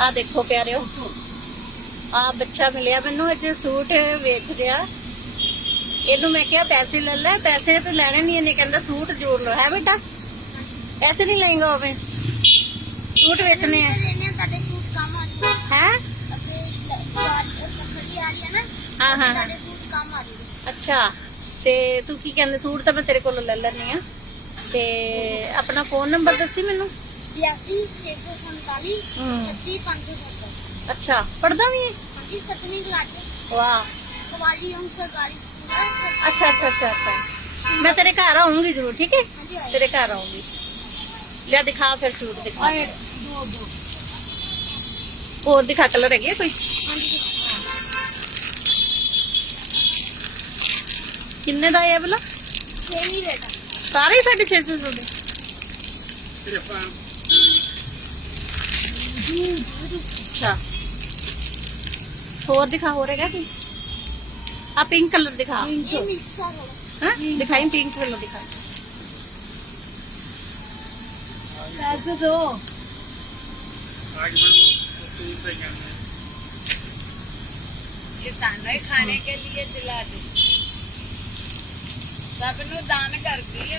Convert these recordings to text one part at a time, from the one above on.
ਆ ਦੇਖੋ ਪਿਆਰਿਓ ਆ ਬੱਚਾ ਮਿਲਿਆ ਮੈਨੂੰ, ਅਜੇ ਸੂਟ ਵੇਚ ਰਿਹਾ। ਇਹਨੂੰ ਮੈਂ ਕਿਹਾ, ਪੈਸੇ ਲੈ ਲੈ, ਪੈਸੇ ਤੂੰ ਲੈਣੇ ਨਹੀਂ ਇਹਨੇ, ਕਹਿੰਦਾ ਸੂਟ ਜੋੜ ਲਓ। ਹੈ ਬੇਟਾ? ਪੈਸੇ ਨਹੀਂ ਲੈਂਗਾ ਹੋਵੇ ਸੂਟ ਵੇਚਣੇ ਆ। ਤੁਹਾਡੇ ਸੂਟ ਕੰਮ ਆ ਹੈ, ਹਾਂ ਹਾਂ। ਤੁਹਾਡੇ ਸੂਟ ਕੰਮ ਆ ਅੱਛਾ, ਤੇ ਤੂੰ ਕੀ ਕਹਿੰਦੇ, ਸੂਟ ਤਾਂ ਮੈਂ ਤੇਰੇ ਕੋਲੋਂ ਲੈ ਲੈਣੀ ਆ ਤੇ ਆਪਣਾ ਫੋਨ ਨੰਬਰ ਦੱਸੀ ਮੈਨੂੰ? बयासी छे सौ संताली हम्म। छत्तीस पाँच सौ सत्तर। अच्छा पढ़दा भी है? हाँ सतवीं क्लास वाह। कवाली हम सरकारी स्कूल है अच्छा अच्छा अच्छा अच्छा। मैं तेरे घर आऊँगी ज़रूर ठीक है? हाँ तेरे घर आऊँगी। लिया दिखा फिर सूट दिखा। दो दो। और दिखा कलर है कोई किन्ने का है भला सेम ही रेट सारे सौ दे अच्छा। और दिखा हो रहेगा आप पिंक कलर दिखा। हाँ? दिखाई पिंक कलर दिखा। पैसे दो। खाने के लिए दिला दे। सब दान कर दी है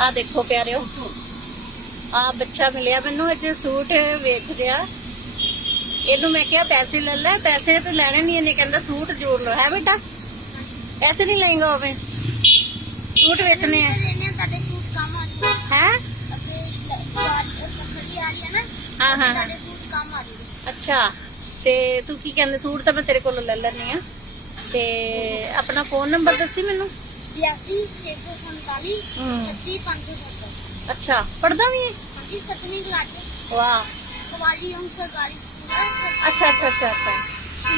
ਆ ਦੇਖੋ ਪਿਆਰਿਓ। ਆ ਬੱਚਾ ਮਿਲਿਆ ਮੈਨੂੰ ਅੱਜ ਸੂਟ ਵੇਚ ਰਿਹਾ ਇਹਨੂੰ ਮੈਂ ਕਿਹਾ ਪੈਸੇ ਲੈ ਲੈ ਪੈਸੇ ਤਾਂ ਲੈਣੇ ਨਹੀਂ ਇਹਨੇ ਕਹਿੰਦਾ ਸੂਟ ਜੋੜ ਲਓ। ਹੈ ਬੇਟਾ? ਪੈਸੇ ਨਹੀਂ ਲੈਂਗਾ ਹੋਵੇ ਸੂਟ ਵੇਚਣੇ ਆ। ਤੁਹਾਡੇ ਸੂਟ ਕੰਮ ਹੈ? ਤੁਹਾਡੇ ਸੂਟ ਕੰਮ ਅੱਛਾ ਤੇ ਤੂੰ ਕੀ ਕਹਿੰਦੇ ਸੂਟ ਤਾਂ ਮੈਂ ਤੇਰੇ ਕੋਲੋਂ ਲੈ ਲੈਣੀ ਆ ਤੇ ਆਪਣਾ ਫੋਨ ਨੰਬਰ ਦੱਸੀ ਮੈਨੂੰ। बयासी छे सौ संताली हम्म। छत्तीस पाँच सौ सत्तर। अच्छा पढ़दा भी है? हाँ सतवीं क्लास वाह। कवाली हम सरकारी स्कूल है। अच्छा अच्छा अच्छा अच्छा।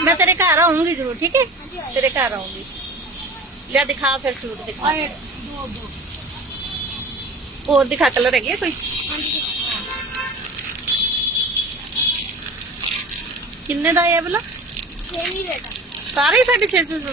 मैं तेरे घर आऊँगी ज़रूर ठीक है? हाँ तेरे घर आऊँगी। लिया दिखा फिर सूट दिखा। दो दो। और दिखा कलर है कोई? हाँ किन्ने का है भला सारे साढ़े छे सौ सौ